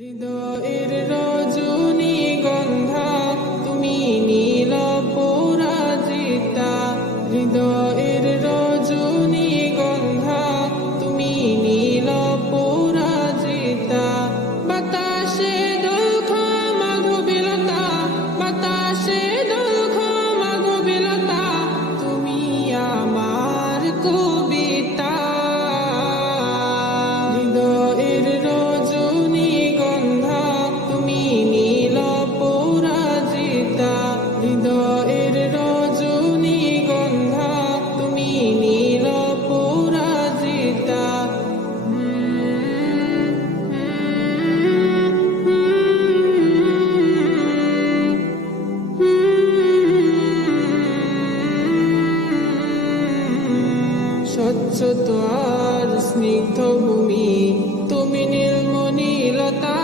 হৃদয়ের রজনীগন্ধা তুমি নীল পরাজিতা, হৃদয়ের রজনীগন্ধা তুমি নীল পরাজিতা। বাতাসে দোলখা মাধবীলতা, বাতাসে দোলখা মাধবীলতা, তুমি আমার কবিতা। হৃদয়ের রজনীগন্ধা তুমি নীল পরাজিতা, হৃদয়ের রজনীগন্ধা তুমি নীল পরাজিতা। স্বচ্ছ আর স্নিগ্ধ ভূমি তুমি নীলমণিলতা,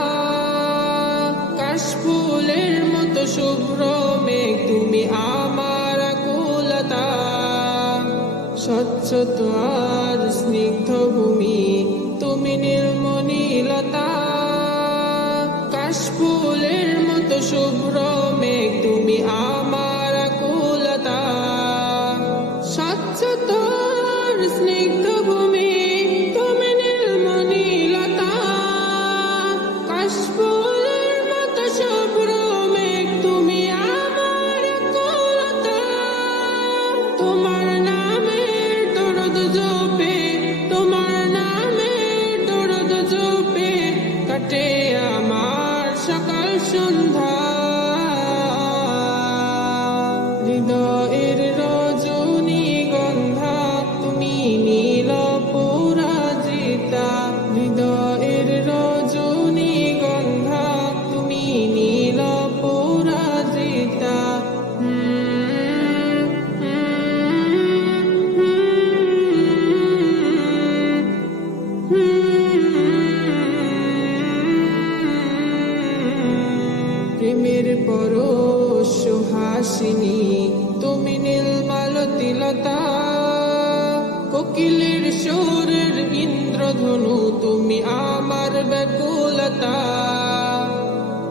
কাশফুলের মতো শুভ্র মেঘ তুমি আমার আকুলতা। স্বচ্ছ আর স্নিগ্ধ ভূমি তুমি নীলমণিলতা, কাশফুলের মতো শুভ্র মেঘ তুমি আমার আকুলতা। স্বচ্ছ স্নিগ্ধ ভূমি তুমি নীলমণিলতা, কাশফুলের মতো শুভ্র মেঘ তুমি আমার আকুলতা। তোমার নামের দরদ জপে, তোমার নামের দরদ জপে কাটে আমার সকাল সন্ধ্যা। হৃদয়ের রজনীগন্ধা তুমি নীল পরাজিতা, হৃদয়ের রজনীগন্ধা তুমি নীল পরাজিতা। প্রেমের পরশ সুহাসিনী তুমি নীলমালতিলতা, কোকিলের সুরের ইন্দ্রধনু তুমি আমার ব্যাকুলতা।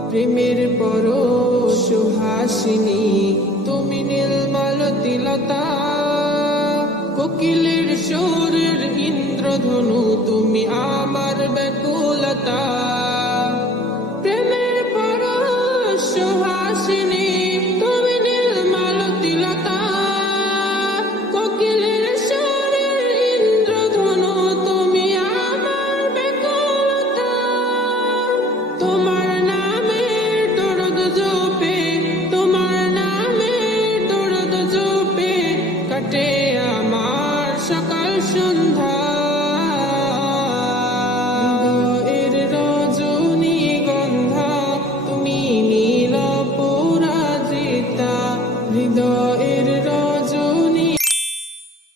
প্রেমের পরশ সুহাসিনী তুমি নীলমালতিলতা, কোকিলের সুরের ইন্দ্রধনু তুমি আমার ব্যাকুলতা। প্রেমের পরশ সুহাসিনী তুমি নীলমালতিলতা, কোকিলের সুরের ইন্দ্রধনু তুমি আমার ব্যাকুলতা। তোমার নামের দরদ জপে, তোমার নামের দরদ জপে কাটে আমার সকাল সন্ধ্যা।